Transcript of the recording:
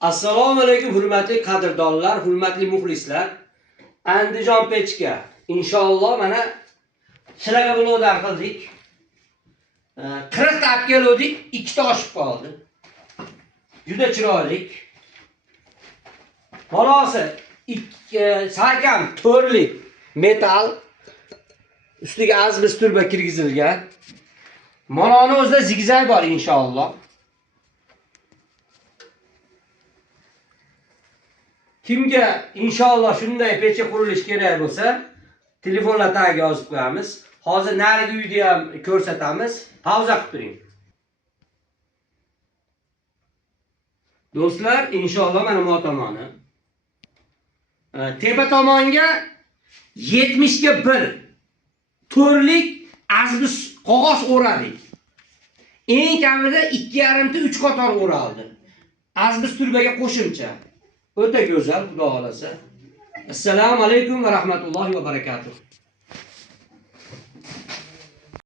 Assalomu alaykum hurmatli qadrdonlar, hurmatli muxlislar. Andijon pechka. Inshaalloh mana sizlarga buloqdan qildik. 40 ta olib keldik, 2 ta oshib qoldi. Juda chiroyli. Xolosi, salkam to'rlik metal ustiga azbesturba kirgizilgan. Mononi o'zida zigzag bor inshaalloh. Kimga inshaalloh shunday pechka qurilish kerak bo'lsa, telefonlar tagiga yozib qo'yamiz. Hozir narigi uyda ham ko'rsatamiz. Pauza qilib turing. Do'stlar, inshaalloh mana bu tomoni. Tepa tomonga 70 ga 1 to'rlik azbis qog'oz o'radik. Eng kamida 2,5 ta 3 qator o'raldi. Azbis turbaga qo'shimcha. O'ta go'zal, xudo xolasa. Assalomu alaykum va rahmatullohi va barakatuh.